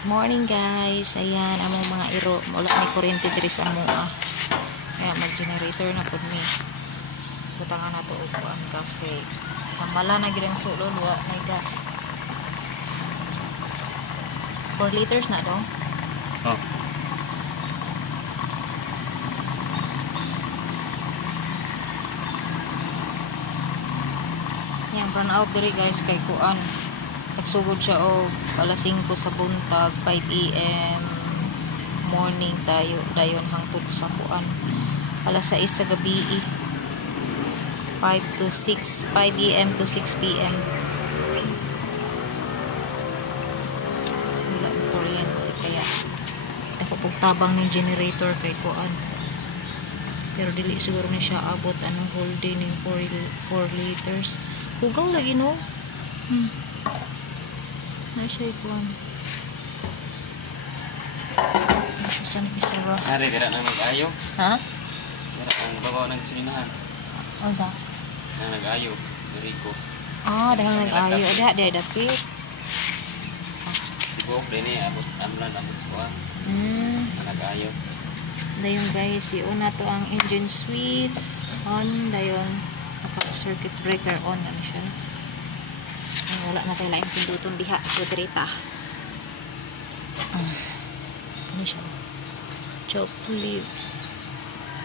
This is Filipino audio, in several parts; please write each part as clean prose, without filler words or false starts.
Good morning guys. Ayan, among mga iro. Wala may kuryente diri sa amoa. Kaya mag-generator na po ni. Butangan na to og ang gas kay tambala na gid ang sulod wa may gas. 4 liters na do. Oh. Yan, run out diri guys kay kuan. Nagsugod siya og alas 5 sa buntag, 5 AM morning tayo dayon hangtod sa kuan. Alas 6 sa gabi. 5 AM to 6 PM. Wala ang kuryente kaya napupugtabang ng generator kay kuan. Pero dili siguro na siya abot anong whole day ning 4 liters. Hugaw lagi no. Na siya ikuan. Nasa pisara. Hari dira na nag-ayo. Ha? Sira ang babaw ng silinahan. O sa? Na nag-ayo, diri ko. Ah, dengan nag-ayo ada dapit. Sibuk dini abot amlan abot kuha. Nag-ayo. Dayon guys, iuna to ang engine switch on dayon naka-circuit breaker on na siya. Wala na tayo laing pinduton diha sa direta. Ano siya? Choke to leave.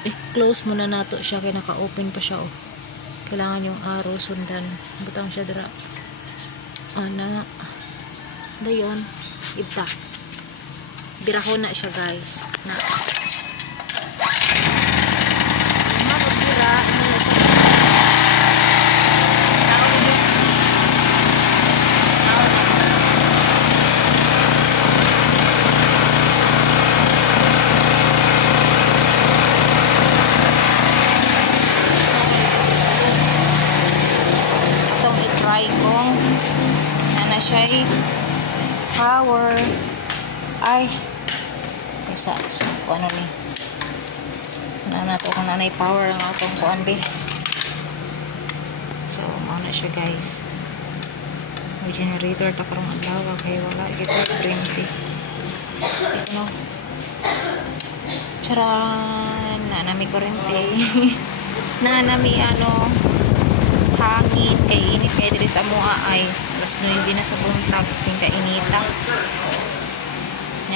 I-close muna nato siya kaya naka-open pa siya. Oh. Kailangan yung arrow sundan. Butang siya dira. Ana. Dayon. Ibta. Birahon na siya guys. Na. Try kong na siya power ay isa so ano ni na to kung nanay power ang atong kuan be so ano siya guys may generator ta karong adlaw kay wala gito kuryente ito no charan na nami kuryente na nami ano hangin kay init kay diri sa amoa ay alas 9 na sa buntag ting kainita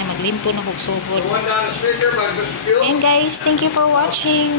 maglimpo na kog sugod and guys thank you for watching.